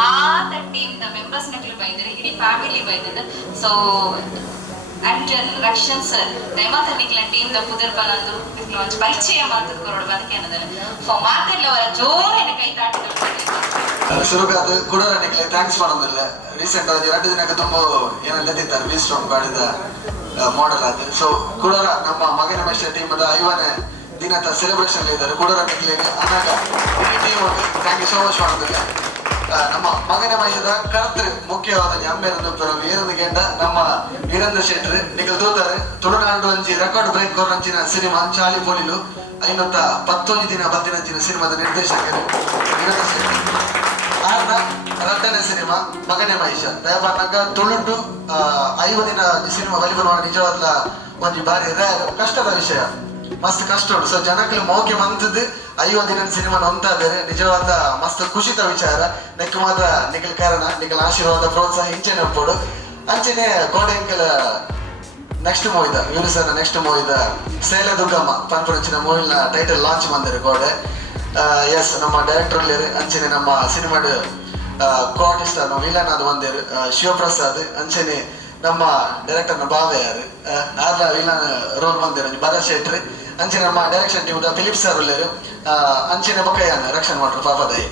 ಮಾತ team the members ನಕಲು ಬೈದರೆ ಇಡೀ ಫ್ಯಾಮಿಲಿ ಬೈದದ ಸೊ ಆಕ್ಟರ್ ರಕ್ಷನ್ ಸರ್ ದಯಮಾತ ನಿಕ್ಲ ಟೀಮ್ ದ ಪುದರ್ ಬಂದು ನಿಕ್ಲ ಒಂದು ಪರಿಚಯ ಮಾತದ ಕೊರಡು ಬಂದಕ್ಕೆ ಅನ್ನದಲ್ಲ ಫಾರ್ ಮಾತೆಲ್ಲವರ ಜೋರಿನ ಕೈ ತಾಟಿಗಳು ಶುರುಗಾದ ಕೂಡ ನಿಕ್ಲೆ ಥ್ಯಾಂಕ್ಸ್ ಮಾಡೋದಿಲ್ಲ ರೀಸೆಂಟ್ ಆಗಿ 2 ದಿನಕ್ಕೆ ತುಂಬ ಏನೆಲ್ಲದಿದ್ದಾರೆ ವಿ ಸ್ಟ್ರಾಂಗ್ ಗಾಡಿದ ಮಾಡೆಲ್ ಆದ ಸೊ ಕೂಡ ನಮ್ಮ ಮಗನ ಮಹಿಷ ಟೀಮದ 5ನೇ ದಿನದ ಸೆಲೆಬ್ರೇಷನ್ ಇದ್ದಾರೆ ಕೂಡ ನಿಕ್ಲಿಗೆ ಅನಾಗ ಇಡೀ team thank you so much ಮಾಡೋದಿಲ್ಲ ನಮ್ಮ ಮಗನ ಮಹಿಷದ ಕರ್ತೃ ಮುಖ್ಯವಾದ ಅಮ್ಮೇರನ್ನು ಏರನ್ನು ಗೆಂಡ ನಮ್ಮ ವೀರೇಂದ್ರ ಶೆಟ್ರು ನಿಖಲ್ ತೂತಾರೆ ತುಳುನಾಡು ಅಂಚಿ ರೆಕಾರ್ಡ್ ಬ್ರೇಕ್ ಕೋರಂಚಿನ ಸಿನಿಮಾ ಚಾಲಿ ಪೋಲಿಲು 511 ದಿನ 10 ಸಿನಿಮಾದ ನಿರ್ದೇಶಕರು ವೀರೇಂದ್ರ ಶೆಟ್ರು ಆರ್ನ 2ನೇ ಸಿನಿಮಾ ಮಗನೆ ಮಹಿಷ ದಯಪಾರ್ನಾಗ ತುಳುಟು 5 ದಿನ ಸಿನಿಮಾ ಬಲಿಬರುವ ನಿಜವಾದ ಒಂದು ಬಾರಿ ಕಷ್ಟದ ವಿಷಯ ಮಸ್ತ್ ಕಷ್ಟ ಉಂಟು ಸೊ ಜನಕ್ಕೆ ಮೌಕೆ ಮಂತದ್ದು 5 ದಿನ ಸಿನಿಮಾ ಹೊಂತಾ ಇದ್ದಾರೆ ನಿಜವಾದ ಮಸ್ತ್ ಖುಷಿತ ವಿಚಾರ ನೆಕ್ ಮಾತ್ರ ನಿಖಲ್ ಕಾರಣ ನಿಖಲ್ ಆಶೀರ್ವಾದ ಪ್ರೋತ್ಸಾಹ ಇಂಚೆನೆ ಒಪ್ಪೋಡು ಅಂಚೆನೆ ಗೋಡೆಂಕಲ್ ನೆಕ್ಸ್ಟ್ ಮೂವಿದ ಇವರು ಸರ್ ನೆಕ್ಸ್ಟ್ ಮೂವಿದ ಸೇಲೆ ದುಗ್ಗಮ್ಮ ಪನ್ಪುರಂಚಿನ ಮೂವಿನ ಟೈಟಲ್ ಲಾಂಚ್ ಮಾಡಿದ್ದಾರೆ ಗೋಡೆ ಎಸ್ ನಮ್ಮ ಡೈರೆಕ್ಟರ್ ಅಂಚೆನೆ ನಮ್ಮ ಸಿನಿಮಾದ ಕೋಆರ್ಟಿಸ್ಟ್ ನಮ್ಮ ವಿಲನ್ ಅದು ಬಂದಿರು ಶಿವಪ್ರಸಾದ್ ಅಂಚೆನೆ ನಮ್ಮ ಡೈರೆಕ್ಟರ್ ಬಾವೆ ಯಾರು ಆರ್ಲ ವಿಲನ್ ರೋಲ್ ಬಂದಿರು ಭರತ್ ಶೆಟ್ರಿ ಅಂಚೆ ನಮ್ಮ ಡೈರೆಕ್ಷನ್ ಟೀಮ್ ಫಿಲಿಪ್ ಸರ್ ಉಳ್ಳರು ಅಂಚಿನ ಬಕ್ಕಯ್ಯನ ರಕ್ಷಣೆ ಮಾಡ್ರು ಪಾಪದಾಯಿ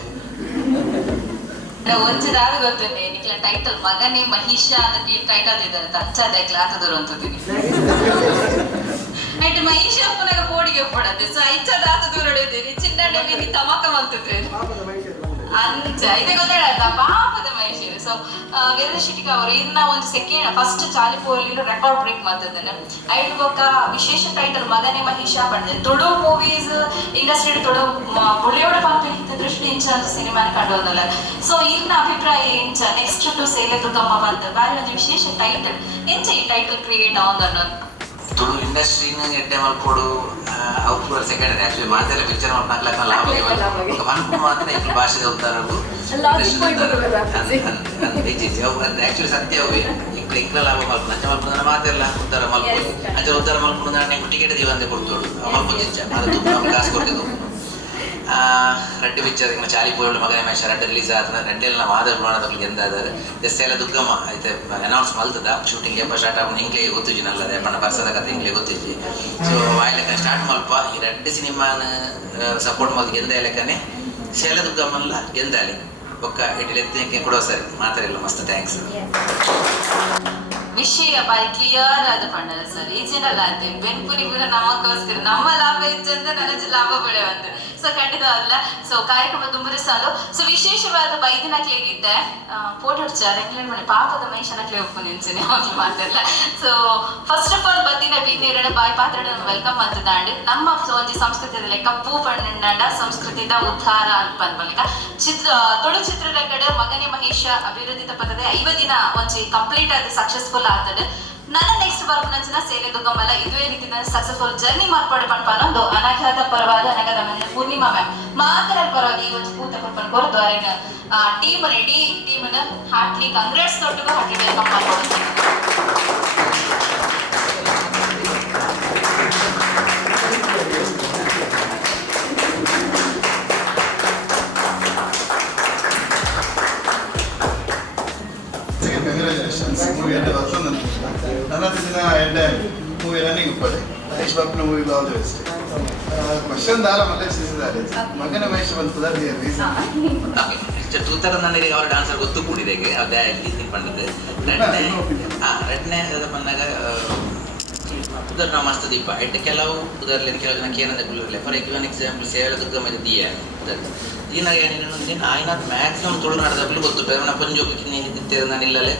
ಒಂಚದಾದ ಗೊತ್ತುಂಡೆ ನಿಕ್ಲ ಟೈಟಲ್ ಮಗನೆ ಮಹಿಷ ಅಂತ ಟೀಮ್ ಟೈಟಲ್ ಇದ್ದಾರೆ ತಂಚಾದ ಕ್ಲಾಸ್ ದೂರ ಅಂತಿದ್ದೀನಿ ಐಟ್ ಮಹಿಷ ಅಪ್ಪನಾಗ ಕೋಡಿಗೆ ಪಡತ್ತೆ ಸೊ ಐಚದ ಆತ ದೂರ ಹೊಡೆದಿರಿ ಚಿನ್ನಡೆ ಮೀನಿ ತಮಕ ಬಂತಿದ್ರಿ ಅಂಚ ಇದೇ ಗೊತ್ತಾಡ ಪಾಪದ ಮಹಿಷರು ಸೊ ವೀರೇಂದ್ರ ಶೆಟ್ಟಿ ಅವರು ಇನ್ನ ಒಂದು ಸೆಕೆಂಡ್ ಫಸ್ಟ್ ಚಾಲಿಪುರಲ್ಲಿ ರೆಕಾರ್ಡ್ ಬ್ರೇಕ್ ಮಾಡ್ತಿದ್ದೇನೆ ಐಟ್ ಬೊಕ್ಕ ವಿಶೇಷ ಟೈಟಲ್ ಮಗನೆ ಮಹಿಷ ಪಡೆದೆ ತುಳು ಮೂವೀಸ್ ಇಂಡಸ್ಟ್ರಿ ತುಳು ಬುಳಿಯೋಡ ಪಾತ್ರ ದೃಷ್ಟಿ ಇಂಚ ಅಂತ ಸಿನಿಮಾನ ಕಂಡು ಬಂದಲ್ಲ ಸೊ ಇನ್ನ ಅಭಿಪ್ರಾಯ ಇಂಚ ನೆಕ್ಸ್ಟ್ ಟು ಸೇಲೆ ದುಗ್ಗಮ್ಮ ಬಂದ ಬಾರಿ ಒಂದು ವಿಶೇಷ ಟೈಟಲ್ ಎಂಚ ಈ ಟೈಟಲ್ ಕ್ರಿಯೇಟ್ ಆಗೋದನ್ನು ತುಳು ಇಂಡಸ್ಟ್ರಿನ ಎಡ್ಡೆ ಮಲ್ಪೋಡು ಅವ್ರ ಸೆಕೆಂಡ್ ಆಕ್ಚುಲಿ ಮಾತೆಲ್ಲ ಪಿಕ್ಚರ್ ಮಾಡ್ನಾಗ್ಲಕ್ಕ ಲಾಭ ಮನ್ಪು ಮಾತ್ರ ಈ ಭಾಷೆದ ಉದ್ದಾರವು ಆಕ್ಚುಲಿ ಸತ್ಯ ಅವು ಇಂಕ್ಲ ಲಾಭ ಮಲ್ಪು ನಂಚ ಮಲ್ಪುನ ಮಾತೆಲ್ಲ ಉದ್ದಾರ ಮಲ್ಪು ಅಂಚೆ ಉದ್ದಾರ ಮಲ್ಪುನ ನಂಗೆ ಟಿಕೆಟ್ ದಿವಂತೆ ಕೊಡ್ತೋಡು ಮಲ್ಪು ಜಿಂಚ ಅದು ತುಂಬ ಕಾಸು ಕೊಡ್ತಿದ್ದು ರೆಡ್ಡಿ ಪಿಕ್ಚರ್ ಇನ್ನು ಚಾಲಿಪೋಳು ಮಗನೆ ಮಹಿಷ ರೆಡ್ ರಿಲೀಸ್ ಆದ ರೆಡ್ಡೆಲ್ಲ ಮಾದರ್ ಮಾಡೋದ್ರಲ್ಲಿ ಗೆಂದಾದರೆ ಎಲ್ಲ ದುಗ್ಗಮ್ಮ ಐತೆ ಅನೌನ್ಸ್ ಮಲ್ತದ ಶೂಟಿಂಗ್ ಎಪ್ಪ ಸ್ಟಾರ್ಟ್ ಆಗ ಇಂಗ್ಲಿಗೆ ಗೊತ್ತಿಜಿ ನಲ್ಲದೆ ಪಣ್ಣ ಬರ್ಸದ ಕತೆ ಇಂಗ್ಲಿಗೆ ಗೊತ್ತಿಜಿ ಸೊ ಆಯ್ಲಕ್ಕ ಸ್ಟಾರ್ಟ್ ಮಲ್ಪ ಈ ರೆಡ್ ಸಿನಿಮಾನ ಸಪೋರ್ಟ್ ಮಲ್ತು ಗೆಂದ ಲೆಕ್ಕನೆ ಸೇಲೆ ದುಗ್ಗಮ್ಮಲ್ಲ ಗೆಂದಾಲಿ ಒಕ್ಕ ಇಡೀ ಎತ್ತಕ್ಕೆ ಕೊಡೋ ಸರಿ ಮಾತಾಡಿಲ್ಲ ಮಸ್ತ್ ಥ್ಯಾಂಕ್ಸ್ ವಿಷಯ ಬಾರಿ ಕ್ಲಿಯರ್ ಆದ ಪಂಡದ ಸರ್ ಈಜಿನಲ್ಲ ಅಂತ ಬೆನ್ಪುರಿ ಪೂರ ನಮಗೋಸ್ಕರ ನಮ್ಮ ಲಾಭ ಹೆಚ್ಚಂತ ನನಗೆ ಲಾಭ ಬೆಳೆಯುವಂತ ಸೊ ಖಂಡಿತ ಅಲ್ಲ ಸೊ ಕಾರ್ಯಕ್ರಮ ತುಂಬ ಸಾಲು ಸೊ ವಿಶೇಷವಾದ 5 ದಿನಕ್ಲೇಗಿದ್ದೆ ಫೋಟೋ ರೆಗ್ಯುಲೇಟ್ ಮಾಡಿ ಪಾಪದ ಮಹಿಷನಕ್ಲೆ ಒಪ್ಪು ನಿಲ್ಸಿನಿ ಹೋಗಿ ಮಾತಲ್ಲ ಸೊ ಫಸ್ಟ್ ಆಫ್ ಆಲ್ ಬತ್ತಿನ ಬೀದಿರಡ ಬಾಯಿ ಪಾತ್ರ ವೆಲ್ಕಮ್ ಅಂತದಾಂಡ್ ನಮ್ಮ ಒಂಜಿ ಸಂಸ್ಕೃತಿದ ಲೆಕ್ಕ ಪೂ ಪಣ್ಣಂಡ ಸಂಸ್ಕೃತಿದ ಉದ್ಧಾರ ಅಂತ ಬಂದ್ಬಲಿಕ ತುಳು ಚಿತ್ರರಂಗದ ಮಗನೆ ಮಹಿಷ ಅಭಿವೃದ್ಧಿ ಪದದ 5 ದಿನ ಒಂಜಿ ಕಂಪ್ಲೀಟ್ ಆದ ಸಕ್ಸಸ್ಫುಲ್ ಆಗ್ತದೆ ನನ್ನ ನೆಕ್ಸ್ಟ್ ಬರ್ಪನಂಚಿನ ಸೇಲೆ ದುಗ್ಗಮ್ಮಲ್ಲ ಇದುವೇ ರೀತಿಯ ಸಕ್ಸಸ್ಫುಲ್ ಜರ್ನಿ ಮಾರ್ಪಾಡು ಪನ್ಪನೊಂದು ಅನಾಘಾತ ಪರವಾದ ಅನಗದ ಮನೆ ಪೂರ್ಣಿಮಾ ಮ್ಯಾಮ್ ಮಾತ್ರ ಪರವಾಗಿ ಇವತ್ತು ಪೂತ ಪರ್ಪನ್ ಕೊರತು ಅವರೇನ ಟೀಮ್ ರೆಡಿ ಟೀಮ್ನ ಹಾರ್ಟ್ಲಿ ಕಾಂಗ್ರೆಸ್ ತೊಟ್ಟಿಗೂ ಹಾರ್ಟ್ಲಿ ವೆಲ್ಕಮ್ ಮಾಡ್ಕೊಡ್ತೀನಿ ಮೂವಿ ರನ್ನಿಂಗ್ ಉಪ್ಪಡೆ ಮಹೇಶ್ ಬಾಬುನ movie all the best question ದಾರ ಮತ್ತೆ ಸಿಸಿದ್ದಾರೆ ಮಗನ ಮಹೇಶ್ ಬಂತದ ರೀಸನ್ ಓಕೆ ತೂತರ ನನಗೆ ಅವರ ಡಾನ್ಸರ್ ಗೊತ್ತು ಕೂಡಿದೆಗೆ ಅದೇ ಇಲ್ಲಿ ಪಣ್ಣದು ರೆಡ್ನೆ ಬಂದಾಗ ಉದರ್ ನಾವು ಮಸ್ತ್ ದೀಪ ಎಟ್ಟು ಕೆಲವು ಉದರ್ಲಿ ಕೆಲವು ಜನಕ್ಕೆ ಏನಂತ ಕುಳ್ಳರ್ಲೆ ಫಾರ್ ಎಕ್ಸಾಂಪಲ್ ಸೇವೆ ದುರ್ಗಮ್ಮ ದಿಯ ಉದರ್ ಈನಾಗ ಏನೇನು ಆಯ್ನಾದ ಮ್ಯಾಕ್ಸಿಮಮ್ ತುಳುನಾಡದಾಗಲೂ ಗೊತ್ತು ನನ್ನ ಪಂಜೋಗಿ ನಿಂತಿರೋ ನಾನು ಇಲ್ಲಲೇ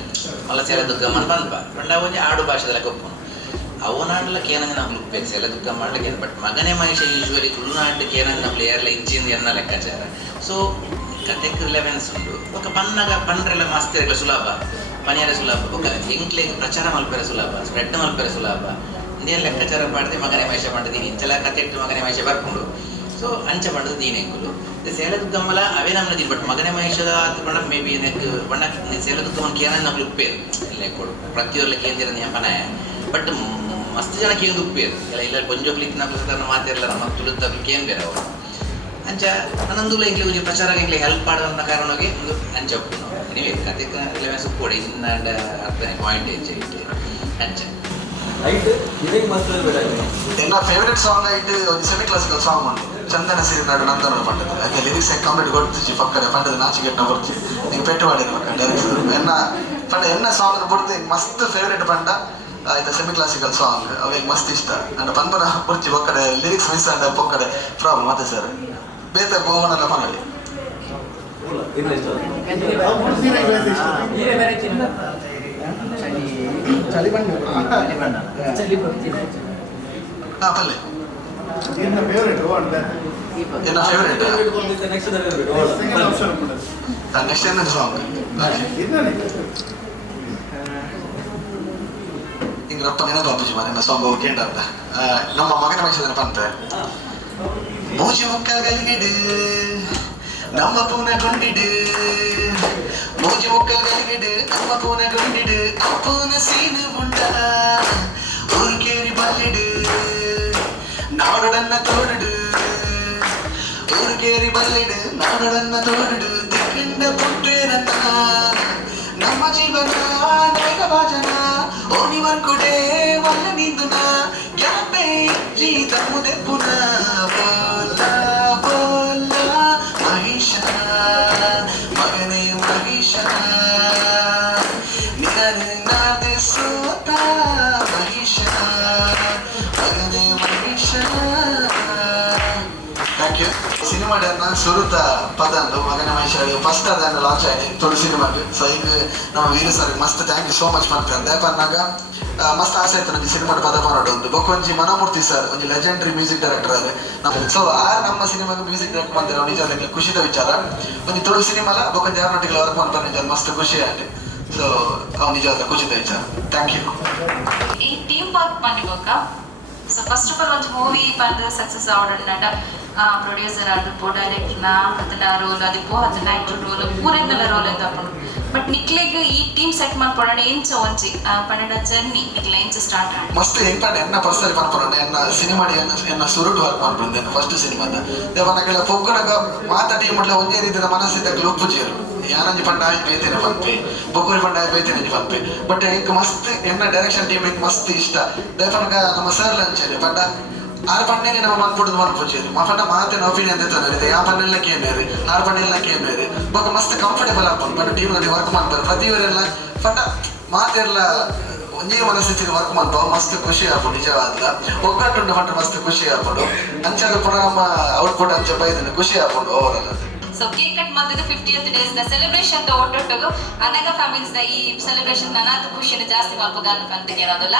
ಮಲ್ಲ ಸೇಲೆ ದುರ್ಗಮ್ಮನ ಬಂದ ಒಂಜಿ ಆಡು ಭಾಷೆದಲ್ಲ ಗೊಪ್ಪು ಅವನಾಡ್ಲಕ್ಕೆ ಏನಂದ್ರೆ ನಾವು ಲುಕ್ಬೇಕು ಸೇಲೆ ದುರ್ಗಮ್ಮ ಮಾಡ್ಲಿಕ್ಕೆ ಬಟ್ ಮಗನೆ ಮಹಿಷ ಯೂಶ್ವಲಿ ತುಳುನಾಟಕ್ಕೆ ಏನಂದ್ರೆ ನಾವು ಪ್ಲೇಯರ್ಲ ಇಂಚಿಂದ ಎನ್ನ ಲೆಕ್ಕಾಚಾರ ಸೊ ಕತೆಕ್ ರಿಲೆವೆನ್ಸ್ ಉಂಟು ఒక ಪಂಡ್ರೆಲ್ಲ ಮಸ್ತ್ ಇರಲ್ಲ ಸುಲಭ ಪನಿಯರ ಸುಲಭ ఒక ಎಂಕ್ಲೆಗೆ ಪ್ರಚಾರ ಮಲ್ಪೆರ ಸುಲಭ ಸ್ಪ್ರೆಡ್ ಮಲ್ಪೆರ ಸುಲಭ ಇಂದಿಯನ್ ಲೆಕ್ಕಾಚಾರ ಮಾಡಿದೆ ಮಗನೆ ಮಹಿಷ ಮಾಡಿದೀನಿ ಇಂಚೆಲ್ಲ ಕತೆ ಇಟ್ಟು ಮಗನೆ ಮಹಿಷ ಬರ್ಕೊಂಡು ಸೊ ಅಂಚೆ ಮಾಡೋದು ದೀನ ಎಂಕುಲು ಸೇಲೆ ದುಗ್ಗಮ್ಮಲ ಅವೇ ನಮ್ಮದಿ ಬಟ್ ಮಗನೆ ಮಹಿಷದ ಬಣ್ಣ ಮೇ ಬಿ ಬಣ್ಣ ಸೇಲೆ ದುಗ್ಗಮ್ಮನ ಕೇನ ನಮ್ಗೆ ಉಪ್ಪೇರು ಇಲ್ಲೇ ಕೊಡು ಪ್ರತಿಯೊರ್ಲ ಕೇಂದ್ರ ಪನ ಬಟ್ ಮಸ್ತ್ ಜನ ಕೇಂದ್ರ ಉಪ್ಪೇರು ಇಲ್ಲ ಇಲ್ಲ ಕೊಂಜೋಗ್ಲಿಕ್ಕೆ ನಮ್ಮ ಮಾತಿರಲ್ಲ ನಮ್ಮ ತುಳುತ್ತಲ್ಲಿ ಕೇನ್ ಬೇರೆ ಅವರು ಅಂಚ ಅನ್ನೊಂದುಲ್ಲ ಇಂಗ್ಲಿ ಒಂಜಿ ಪ್ರಚಾರ ಇಂಗ್ಲಿ ಹೆಲ್ಪ್ ಮಾಡೋಣ ಕಾರಣವಾಗಿ ಒಂದು ಅಂಚ ಒಪ್ಪುನು ನೀವೇ ಅದಕ್ಕೆ ಇಲ್ಲವೇ ಸುಕ್ಕೋಡಿ ಇನ್ನಂಡ ಅರ್ಥನೇ ಪಾಯಿಂಟ್ ಹೆಚ್ಚು ಅಂಚ ಎನ್ನ ಫೇವರೇಟ್ ಸಾಂಗ್ ಆಯ್ತು ಒಂದು ಸೆಮಿ ಕ್ಲಾಸಿಕಲ್ ಸಾಂಗ್ ಉಂಟು ಚಂದನ ಸಿರಿ ನಾಡು ನಂದನ ಪಂಡದ ಅದೇ ಲಿರಿಕ್ಸ್ ಕಂಪ್ಲೀಟ್ ಕೊಡ್ತಿಚ್ಚಿ ಪಕ್ಕಡೆ ಪಂಡದ ನಾಚಿಕೆಟ್ನ ಬರ್ತಿ ನಿಂಗೆ ಪೆಟ್ಟು ಮಾಡಿದ್ರು ಡೈರೆಕ್ಟರ್ ಎನ್ನ ಪಂಡ ಎನ್ನ ಸಾಂಗ್ ಬಿಡ್ತು ಮಸ್ತ್ ಫೇವರೇಟ್ ಪಂಡ ಆಯ್ತಾ ಸೆಮಿ ಕ್ಲಾಸಿಕಲ್ ಸಾಂಗ್ ಅವಾಗ ಮಸ್ತ್ ಇಷ್ಟ ನನ್ನ ಪಂಪನ ಬರ್ಚಿ ಒಕ್ಕಡೆ ಲಿರಿಕ್ಸ್ ಮಿಸ್ ಆದ ಪೊಕ್ಕಡೆ ಪ್ರಾಬ್ಲಮ್ ಮತ್ತೆ ಸರ್ ಬೇತೆ ಬೋವನೆಲ್ಲ ಪನಲಿ ಹಾ ಪಲ್ಲೆ ಎನ್ನ ಫೇವರೇಟ್ ಎನ್ನ ಫೇವರೇಟ್ ನೆಕ್ಸ್ಟ್ ಏನ ಸಾಂಗ್ ಹಿಂಗ್ರಪ್ಪ ನೆನಪಾಪುಜಿ ಮನೆ ಸಾಂಗ್ ಕೇಂಡ ನಮ್ಮ ಮಗನ ಮಹಿಷದನ ಪಂತ ಮೂಜಿ ಮುಕ್ಕಲ್ಗಲಿಗಿಡು ನಮ್ಮ ಪೂನ ಕೊಂಡಿಡು ಮೂಜಿ ಮುಕ್ಕಲ್ಗಲಿಗಿಡು ನಮ್ಮ ಪೂನ ಕೊಂಡಿಡು ಅಪ್ಪೂನ ಸೀನು ಉಂಡ ಊರ್ಕೇರಿ ಬಲ್ಲಿಡು ನಾಡನ್ನ ತೋಡಿಡು ಊರ್ಕೇರಿ ಬಲ್ಲಿಡು ನಾಡನ್ನ ತೋಡಿಡು ದಿಕ್ಕಂಡ ಪುಟ್ಟೇರನ್ನ ನಮ್ಮ ಜೀವನ ನೇಗ ಭಾಜನ ಓನಿವರ್ಕುಡೆ ವಲ್ಲ ನಿಂದುನ ಯಾಪೆ ಜೀತ ಮುದೆ ಪುನ ಬೋಲ ಬೋಲ ಮಹಿಷ ಮಗನೇ ಮಹಿಷ ನಿನ್ನ ಸೋತ ಮಹಿಷ ಮಗನೇ ಮಹಿಷ ಥ್ಯಾಂಕ್ ಯು ಸಿನಿಮಾಡನ್ನ ಸುರುತ ಪದಂದು ಮಗನ ಮಹಿಷ ಫಸ್ಟ್ ಅದನ್ನು ಲಾಂಚ್ ಆಯ್ತು ತುಳು ಸಿನಿಮಾಗೆ ಸೊ ಈಗ ನಮ್ಮ ವೀರ ಸರ್ ಮಸ್ತ್ ಥ್ಯಾಂಕ್ ಯು ಸೋ ಮಚ್ ಮಾಡ್ತಾರೆ ದೇಪನ್ನಾಗ ಮಸ್ತ್ ಆಸೆ ಆಯ್ತು ನಮಗೆ ಸಿನಿಮಾದ ಪದ ಮಾಡೋದು ಒಂದು ಬೊಕ್ಕೊಂಜಿ ಮನಮೂರ್ತಿ ಸರ್ ಒಂದು ಲೆಜೆಂಡರಿ ಮ್ಯೂಸಿಕ್ ಡೈರೆಕ್ಟರ್ ಅದೇ ನಮ್ಮ ಸೊ ನಮ್ಮ ಸಿನಿಮಾಗೆ ಮ್ಯೂಸಿಕ್ ಡೈರೆಕ್ಟ್ ಮಾಡ್ತಾರೆ ನಾವು ನಿಜ ಖುಷಿದ ವಿಚಾರ ಒಂದು ತುಳು ಸಿನಿಮಾಲ ಬೊಕ್ಕೊಂಜಿ ಯಾರೊಟ್ಟಿಗೆ ವರ್ಕ್ ಮಾಡ್ತಾರೆ ನಿಜ ಮಸ್ತ್ ಖುಷಿ ಆಯ್ತು ಸೊ ಅವ್ ನಿಜ ಖುಷಿದ ವಿಚಾರ ಥ್ಯಾಂಕ್ ಯು ಈ ಟೀಮ್ ವರ್ಕ್ ಮಾಡಿಬೋಕ ಸೊ ಫಸ್ಟ್ ಆಫ್ ಆಲ್ ಒಂದು ಮೂವಿ ಬಂದು ಸಕ್ಸಸ್ ಆವಡನ್ನಡ ಪ್ರೊಡ್ಯೂಸರ್ ಆದಿಪ್ಪು ಡೈರೆಕ್ಟರ್ನ ಅದನ್ನ ರೋಲ್ ಆದಿಪ್ಪು ಅದನ್ನ ಆಕ್ಟರ್ ರೋಲ್ ಪೂರೆಲ್ಲ ರೋಲ್ ಅಂತ ಹಾಕೊಂಡು ಬಟ್ ನಿಕ್ಲೆಗ್ ಈ ಟೀಮ್ ಸೆಟ್ ಮಾಡ್ಕೊಡೋಣ ಎಂಚ ಒಂಜಿ ಪನ್ನಡ ಜರ್ನಿ ನಿಕ್ಲ ಎಂಚ ಸ್ಟಾರ್ಟ್ ಆಗಿ ಮಸ್ತ್ ಎಂಪಂಡ ಎನ್ನ ಪರ್ಸನಲಿ ಪನ್ಪುಂಡು ಎನ್ನ ಸಿನಿಮಾಡಿ ಎನ್ನ ಸುರುಟು ವರ್ಕ್ ಮಾಡ್ಪುಂಡು ಎನ್ನ ಫಸ್ಟ್ ಸಿನಿಮಾದ ದೇವನಗೆಲ್ಲ ಪೊಕ್ಕುನಗ ಮಾತಾ ಟೀಮ್ ಮುಟ್ಲ ಒಂದೇ ರೀತಿಯ ಮನಸ್ಸಿದ್ದಾಗ ಉಪ್ಪು ಜೇರು ಯಾನಂಜಿ ಪಂಡ ಆಯ್ತು ಬೈತೇನೆ ಪಂಪೆ ಬೊಕ್ಕೂರಿ ಪಂಡ ಆಯ್ತು ಬೈತೇನೆ ಪಂಪೆ ಬಟ್ ಇಂಕ ಮಸ್ತ್ ಎನ್ನ ಡೈರೆಕ್ಷನ್ ಟೀಮ್ ಇಂಕ ಮಸ್ತ್ ಇಷ್ಟ ದೇವನಗ ನಮ್ಮ ಸರ್ ಲಂಚೇರಿ ಪಂಡ ಆರು ಪಣ್ಣೆ ನಮ್ಮ ಮನ್ಪುಡುದು ಮನ್ಪುಚ್ಚೇರಿ ಮಾ ಪಂಡ ಮಾತೇನ ಒಪಿನಿಯನ್ ತೆತ್ತನರಿದೆ ಯಾ ಪಣ್ಣೆಲ್ಲ ಕೇನೇರಿ ಆರು ಪಣ್ಣೆಲ್ಲ ಕೇನೇರಿ ಬೊಕ್ಕ ಮಸ್ತ್ ಕಂಫರ್ಟೇಬಲ್ ಆಗ್ಬೋದು ಪಂಡ ಟೀಮ್ನಲ್ಲಿ ವರ್ಕ್ ಮಾಡ್ತಾರೆ ಪ್ರತಿಯವರೆಲ್ಲ ಪಂಡ ಮಾತೆಲ್ಲ ಒಂದೇ ಮನಸ್ಥಿತಿಗೆ ವರ್ಕ್ ಮಾಡ್ಬೋ ಮಸ್ತ್ ಖುಷಿ ಆಗ್ಬೋದು ನಿಜವಾದ ಒಗ್ಗಟ್ಟು ಪಂಡ ಮಸ್ತ್ ಖುಷಿ ಆಗ್ಬೋದು ಅಂಚಾಗ ಪುನಃ ನಮ್ಮ ಔಟ್ಪುಟ್ ಅಂಚ ಬೈದನೆ ಖುಷಿ ಆಗ್ಬೋದು ಓವರ್ ಅಲ್ಲ ಸೊ ಕೇಕ್ ಕಟ್ ಮಾಡಿದ 50th ಡೇಸ್ ದ ಸೆಲೆಬ್ರೇಷನ್ ಒಟ್ಟೊಟ್ಟಿಗೆ ಅನಗ ಫ್ಯಾಮಿಲೀಸ್ ದ ಈ ಸೆಲೆಬ್ರೇಷನ್ ನನ್ನದು ಖುಷಿನ ಜಾಸ್ತಿ ಮಾಡ್ಬೋದ ಅಂತ ಕೇಳೋದಿಲ್ಲ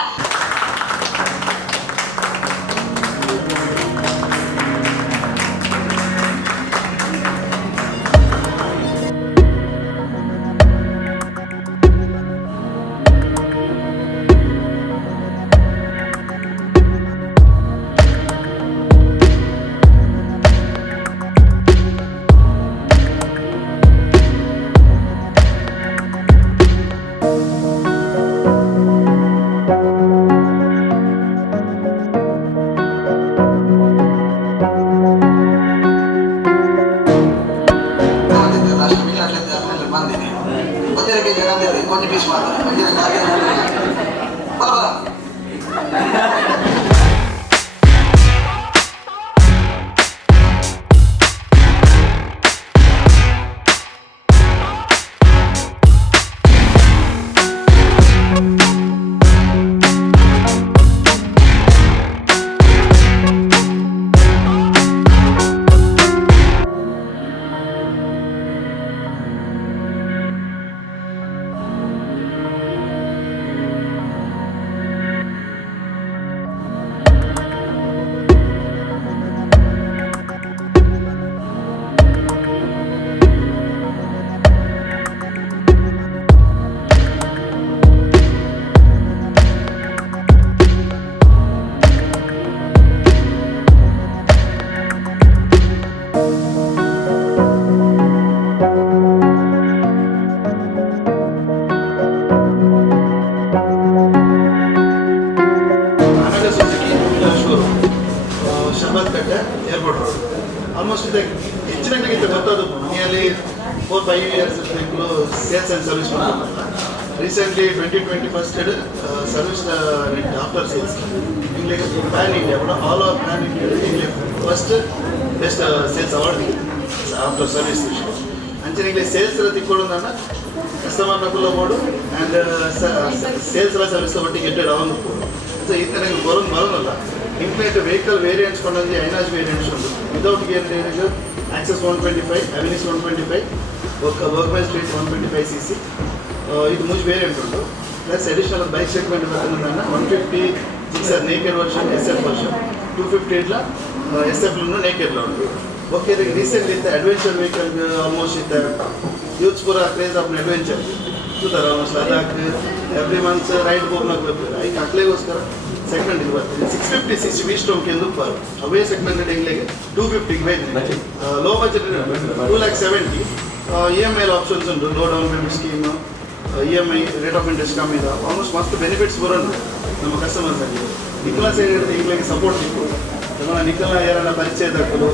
కొంచెం పీస్ మాత్రం ಹೆಚ್ಚಿನಕ್ಕಿಂತ ಗೊತ್ತದು nearly 4-5 years sales and service ಮಾಡ್ತಾರೆ. Recently 2021 service after sales English pan India ಕೂಡ all over pan India English first best sales award after service ಅಂಚನೆ ಸೇಲ್ಸ್ ತಿಕ್ಕೊಳ್ಳೋದನ್ನ ಕಸ್ಟಮರ್ನ ಕುಲ್ಲ ಬೋಡು ಆ್ಯಂಡ್ ಸೇಲ್ಸ್ ಎಲ್ಲ ಸರ್ವಿಸ್ ಒಟ್ಟಿಗೆ ಎಟ್ಟೆಡ್ ಅವನು ಸೊ ಈ ಥರ ಬರೋದಲ್ಲ ಇಂಪ್ಲೇಟ್ ವೆಹಿಕಲ್ ವೇರಿಯಂಟ್ಸ್ ಕೊಂಡಂದು ಐನಾಜ್ ವೇರಿಯಂಟ್ಸ್ ಉಂಟು ವಿದೌಟ್ ಗೇರ್ ರೇರಿಂಗ್ ಆಕ್ಸೆಸ್ 125 ಅವೆನ್ಯೂಸ್ 125 ವರ್ಕ್ಮೆನ್ ಸ್ಟ್ರೀಟ್ 125 cc ಇದು ಮೂಜ್ ವೇರಿಯಂಟ್ ಉಂಟು ಪ್ಲಸ್ ಅಡಿಷನಲ್ ಬೈಕ್ ಸೆಗ್ಮೆಂಟ್ ಬರ್ತಂದ್ರೆ 150 ನೇಕೆಡ್ ವರ್ಷನ್ SF ವರ್ಷನ್ 250 ಇಟ್ಲ SF ನೇಕೆಡ್ಲ ಉಂಟು. ಓಕೆ ಇದಕ್ಕೆ ರೀಸೆಂಟ್ ಇದ್ದ ಅಡ್ವೆಂಚರ್ ವೆಹಿಕಲ್ ಆಲ್ಮೋಸ್ಟ್ ಇದ್ದ ಯೂತ್ಸ್ ಪೂರ ಕ್ರೇಜ್ ಆಫ್ ಅಡ್ವೆಂಚರ್ ಕೂತಾರೆ almost Ladakh every months ride ಹೋಗ್ನಾಗ ಬರ್ತಾರೆ ಈಗ ಅಕ್ಲೆಗೋಸ್ಕರ ಸೆಗ್ಮೆಂಟ್ ಇದು ಬರ್ತದೆ 650 cc ವಿಸ್ಟೋಮ್ಗೆ ಎಂದು ಅವೇ ಸೆಗ್ಮೆಂಟೆಡ್ ಇಂಗ್ಲಿಗೆ 250ಗೆ ಬೇಕು ಲೋ ಬಜೆಟ್ 270 EMI ಆಪ್ಷನ್ಸ್ ಉಂಟು low down payment scheme EMI rate of interest ಕಮ್ಮಿ ಇದೆ ಆಲ್ಮೋಸ್ಟ್ ಮಸ್ತ್ ಬೆನಿಫಿಟ್ಸ್ ಬರೋದು ನಮ್ಮ ಕಸ್ಟಮರ್ಸಲ್ಲಿ ನಿಖಲ ಸೈಡ್ ಹಿಡಿದು ಇಂಗ್ಲಿಗೆ ಸಪೋರ್ಟ್ ಸಿಕ್ಕು ನಮ್ಮ ನಿಖಲ ಯಾರನ್ನ ಪರಿಚಯ ತಕ್ಕಲು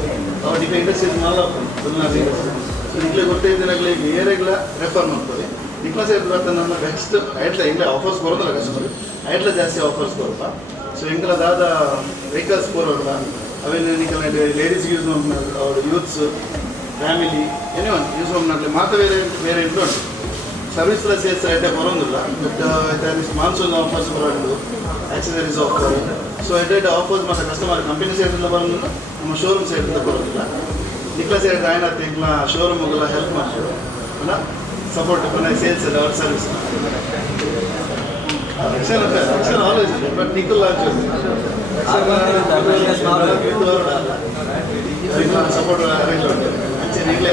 ಅವ್ರು ನಿಖಲ ಇಂಡಸ್ಟ್ರೀಸ್ ಮಾಲಾಪು ನಿಖಲೆ ಗೊತ್ತಿದ್ದಾಗಲೇ ಏರೆಗಳ ರೆಫರ್ ಮಾಡ್ತಾರೆ ನಿಖಲ ಸೈಡ್ ಬರ್ತಾ ನಮ್ಮ ನೆಕ್ಸ್ಟ್ ಐಟ್ಲ ಇಂಗ್ಲೇ ಆಫರ್ಸ್ ಬರೋದಲ್ಲ ಕಸ್ಟಮರ್ ಐಟ್ಲ ಜಾಸ್ತಿ ಆಫರ್ಸ್ ಬರುತ್ತಾ ಸೊ ಇಂಗ್ಲದಾದ ವೆಹಿಕಲ್ಸ್ ಬರೋಲ್ಲ ಅವೇನು ನಿಖಲ ಲೇಡೀಸ್ ಯೂಸ್ ಮಾಡ್ತಾರೆ ಅವ್ರ ಯೂತ್ಸ್ ಫ್ಯಾಮಿಲಿ ಏನೋ ಯೂಸ್ ಮಾಡ್ಲಿ ಮಾತ್ರ ಬೇರೆ ಇಂಟು ಉಂಟು ಸರ್ವಿಸ್ ಸೇಲ್ಸ್ ಐಟೆ ಬರೋದಿಲ್ಲ ಬಟ್ ಮಾನ್ಸೂನ್ ಆಫರ್ಸ್ ಬರೋದು accessories offer so Ed offers ಮತ್ತು ಕಸ್ಟಮರ್ ಕಂಪನಿ ಸೈಡಿಂದ ಬರೋದಿಲ್ಲ ನಮ್ಮ ಶೋರೂಮ್ ಸೈಡಿಂದ ಬರೋದಿಲ್ಲ ನಿಖಲ ಸೈಡ್ ಆಯ್ನತ್ತೆ ಇಂಕ್ಲ ಶೋರೂಮ್ಗೆಲ್ಲ ಹೆಲ್ಪ್ ಮಾಡ್ತಾರೆ ಅಲ್ಲ ಸಪೋರ್ಟ್ ಸೇಲ್ಸ್ ಎಲ್ಲ ಅವ್ರ ಸರ್ವಿಸ್ ಆಕ್ಷನ್ ಆಲ್ವೇಸ್ ಇದೆ ಬಟ್ ನಿಖಲ್ ಸಪೋರ್ಟ್ ಅರೇಂಜ್ ಮಾಡ್ತಾರೆ ಆಕ್ಚುಲಿ ನಿಖಲೇ